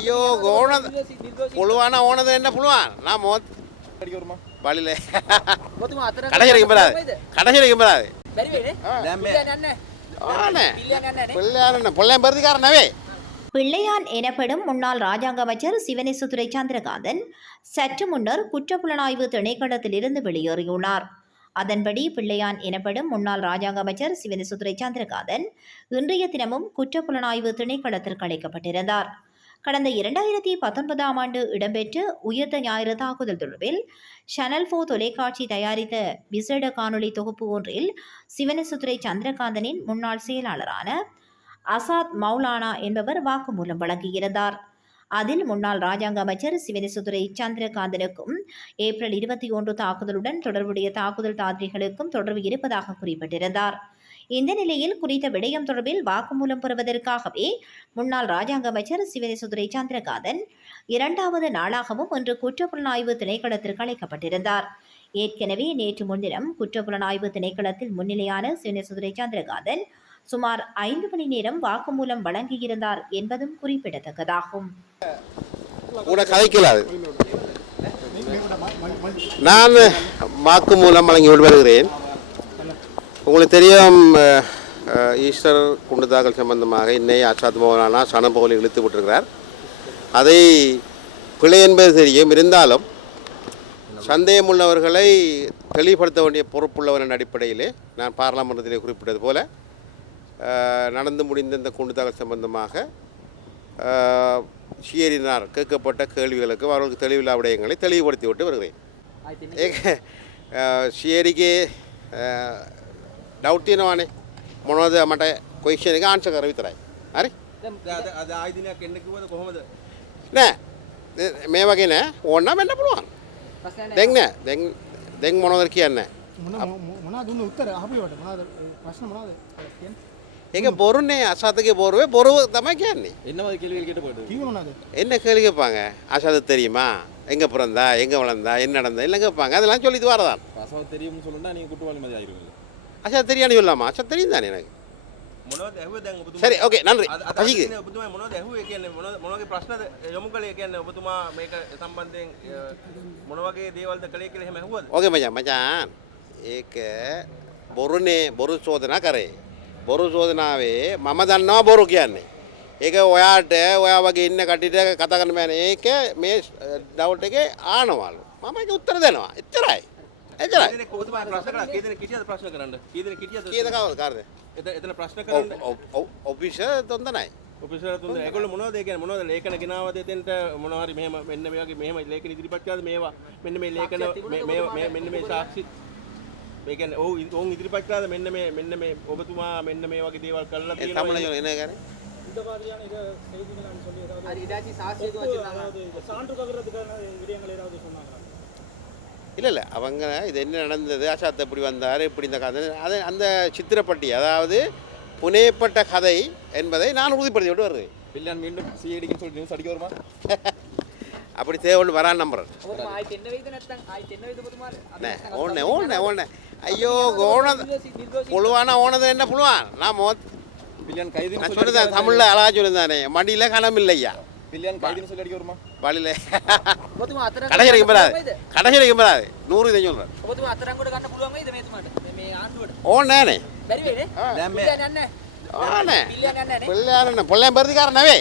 අයියෝ ඕනද පුළුවන් ඕනද එන්න පුළුවන් නා මොත් බලිලේ ඔබතුමා අතර කඩහිරකින් බලන්න කඩහිරකින් බලන්න බැරි වෙන්නේ දැන් මේ යන්නේ ආනේ පිළියන් යන්නේ பிள்ளையாரன் பிள்ளையன் பருத்திக்காரனவே பிள்ளையான் எனப்படும் முன்னாள் ராஜாங்க அமைச்சர் சிவனேசதுரை சந்திரகாந்தன் சற்று முன்னர் குற்றப்புலனாய்வு திணைக்களத்திலிருந்து வெளியேறியுள்ளார். அதன்படி பிள்ளையான் எனப்படும் முன்னாள் ராஜாங்க அமைச்சர் சிவனேசதுரை சந்திரகாந்தன் இன்றைய தினமும் குற்றப்புலனாய்வு திணைக்களத்திற்கு அழைக்கப்பட்டிருந்தார். கடந்த 2019ஆம் ஆண்டு இடம்பெற்ற உயிர்த்த ஞாயிறு தாக்குதல் தொடர்பில் சேனல் 4 தொலைக்காட்சி தயாரித்த விசேட காணொலி தொகுப்பு ஒன்றில் சிவனேசதுரை சந்திரகாந்தனின் முன்னாள் செயலாளரான அசாத் மௌலானா என்பவர் வாக்குமூலம் வழங்கியிருந்தார். அதில் முன்னாள் ராஜாங்க அமைச்சர் சிவனேசதுரை சந்திரகாந்தனுக்கும் ஏப்ரல் 21 தாக்குதலுடன் தொடர்புடைய தாக்குதல் தாத்ரிகளுக்கும் தொடர்பு இருப்பதாக குறிப்பிட்டிருந்தார். இந்த நிலையில் குறித்த விடயம் தொடர்பில் வாக்குமூலம் பெறுவதற்காகவே முன்னாள் ராஜாங்க அமைச்சர் சிவனேசதுரை சந்திரகாந்தன் 2வது நாளாகவும் இன்று குற்றப்புலனாய்வு திணைக்களத்திற்கு அழைக்கப்பட்டிருந்தார். ஏற்கனவே நேற்று முன்தினம் குற்றப்புலனாய்வு திணைக்களத்தில் முன்னிலையான சிவனேசதுரை சந்திரகாந்தன் சுமார் 5 மணி நேரம் வாக்குமூலம் வழங்கியிருந்தார் என்பதும் குறிப்பிடத்தக்கதாகும். நான் வாக்குமூலம் வழங்கி வருகிறேன். உங்களுக்கு தெரியும், ஈஸ்டர் குண்டு தாக்கல் சம்பந்தமாக இன்னை அசாத் மௌலானா சனபோலி இழுத்து விட்டிருக்கிறார். அதை பிழை என்பது தெரியும். இருந்தாலும் சந்தேகமுள்ளவர்களை தெளிவுபடுத்த வேண்டிய பொறுப்புள்ளவரின் அடிப்படையிலே நான் பாராளுமன்றத்திலே குறிப்பிட்டது போல நடந்து முடிந்த இந்த குண்டு தாக்கல் சம்பந்தமாக ஷியரினார் கேட்கப்பட்ட கேள்விகளுக்கு அவர்களுக்கு தெளிவில்லா விடயங்களை தெளிவுபடுத்தி விட்டு வருகிறேன். ஷியரிக்கு ඩවුට් තියෙනවානේ මොනවද මට ක්වෙස්චන් එක ආන්සර් කර විතරයි. හරි? අද ආයතනයක් එන්න කිව්වද කොහොමද? නෑ. මේ වගේ නෑ. ඕන නම් වෙන්න පුළුවන්. දැන් නෑ. දැන් මොනවද කියන්නේ? මොනවද දුන්න උත්තර අහපුවට මොනවද ප්‍රශ්න මොනවද කියන්නේ? ඒක බොරුනේ. අසතගේ බොරුවේ බොරුව තමයි කියන්නේ. என்னவாது கேள்விகள் கேட்டு போயிடு. කීව මොනවද? என்ன கேள்வி கேட்பாங்க? அசது தெரியுமா? எங்கே பிறந்தா, எங்கே வளர்ந்தா, என்ன நடந்தா எல்லாம் கேட்பாங்க. அதெல்லாம் சொல்லிட்டு வரதான். அசது தெரியும்னு சொல்லுன்னா நீங்கள் குற்றவாளி மாதிரி ஆயிருவீங்க. அசது தெரியான்னு சொல்லலாமா? அசது தெரியும் தானே எனக்கு. මොනවද ඇහුවේ දැන් ඔබතුමා? சரி, ஓகே, நன்றி. අජිගේ ඔබතුමා මොනවද ඇහුවේ කියන්නේ මොනවගේ ප්‍රශ්නද යොමු කළේ කියන්නේ ඔබතුමා මේක සම්බන්ධයෙන් මොන වගේ දේවල්ද කළේ කියලා එහෙම ඇහුවද? ඕකේ මචං. ඒක බොරුනේ. බොරු චෝදනා කරේ. බොරු චෝදනාවේ මම දන්නවා බොරු කියන්නේ. ඒක ඔයාට ඔයා වගේ ඉන්න කට්ටියට කතා කරන්න බෑනේ. ඒක මේ ඩවුට් එකේ ආනවලු. මම ඒක උත්තර දෙනවා. එච්චරයි. එච්චරයි. කීදෙනෙක් ඔබතුමා ප්‍රශ්න කළා? කීදෙනෙක් හිටියද ප්‍රශ්න කරන්න? කීදෙනෙක් හිටියද? කීයද කාර්ද? එතන ප්‍රශ්න කරන්න ඔෆිෂර් තුන්දෙනයි. ඔෆිසර් තුන් දෙනෙක්. ඒගොල්ලෝ මොනවද ඒ කියන්නේ මොනවද ලේඛන ගෙනාවද එතෙන්ට මොනවා හරි මෙහෙම මෙන්න මේ වගේ මෙහෙම ලේඛන ඉදිරිපත් කළාද මේවා මෙන්න මේ ලේඛන මෙන්න මේ සාක්ෂි මේ කියන්නේ ඔවුන් ඉදිරිපත් කළාද මෙන්න මේ ඔබතුමා මෙන්න මේ වගේ දේවල් කළා ඒ තියෙනවා. தமிழ்ல என்ன காரே? இந்த மாதிரியான இத செய்திகள்னு சொல்லி ஏதாவது அது இதாச்சி சாட்சியத்தை வச்சிருந்தாங்க. சான்று பகிர்றதுக்கான விடயங்கள் ஏதாவது சொன்னாங்களா? இல்லை அவங்க இது என்ன நடந்தது, அசாத் எப்படி வந்தார், இப்படி இந்த கதை அது அந்த சித்திரப்பட்டி, அதாவது புனையப்பட்ட கதை என்பதை நான் உறுதிப்படுத்தி விட்டு வருது. பிள்ளையான் மீண்டும் சிஐடிக்கு சொல்லி நியூஸ் அடிக்க வருமா? அப்படி தேவைன்னு வரான்னு நம்புறேன். ඔබතුමා ආයෙත් එන්න වෙයිද නැත්නම් ආයෙත් එන්න වෙයිද ඔබතුමාට? නෑ ඕනේ. අයියෝ ඕනද පුළුවන් ඕනද එන්න පුළුවන්. நான் மொத் பிள்ளையான் கைதுன்னு நான் சொல்லி சொல்லுதான் தமிழில் அழகா சொல்லுதானே மடியில் கணம் இல்லையா பிள்ளையான் கைதுன்னு சொல்லி அடிக்க வருமா? வழியில் ඔබතුමා අතර கடைசிக்கு பெறாது 100 இதை சொல்கிறேன். ඔබතුමා අතරංගොඩ ගන්න පුළුවන් වෙයිද මේතුමාට? මේ ආණ්ඩුවට? ඕනෑනේ බැරි වෙන්නේ? දැන් මේ පිළියන් යන්නේ ඕනේ පිළියන් යන්නේ නේ? பிள்ளையாரன் பிள்ளையன் பருத்திக்காரனவே